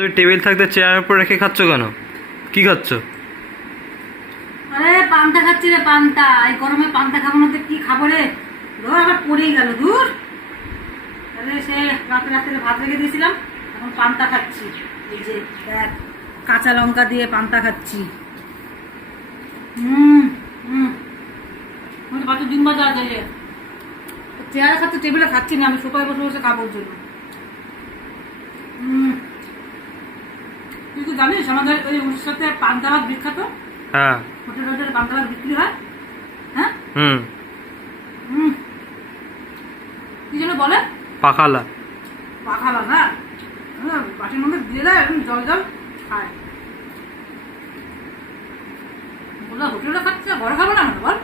তুমি টেবিল থাকতে চেয়ারের উপর রেখে খাচ্ছ কেন? কি খাচ্ছ? আরে পান্তা খাচ্ছি রে, পান্তা। এই গরমে পান্তা খাবো না তো কি খাবো রে? ধর আবার পড়েই গেল, দূর। আরে সে রাতে ভাত রেখে দিয়েছিলাম, এখন পান্তা খাচ্ছি। এই যে দেখ, কাঁচা লঙ্কা দিয়ে পান্তা খাচ্ছি। কত ডিম ভাজা আছে যে। চেয়ারে খাচ্ছি, টেবিলে খাচ্ছি না, আমি সোফায় বসে বসে খাবো ওর জন্য। তুই তো জানিস আমাদের ওই উড়িষ্যাতে পান্তা ভাত বিখ্যাত? হ্যাঁ, হোটেলে পান্তা ভাত বিক্রি হয়। হ্যাঁ, কি যেন বলে? পাখালা। পাখালা না, বাটির মধ্যে দিয়ে দেয়, এখন জল জল খায়। বলে হোটেলে খাচ্ছে, ঘরে খাবো না বল।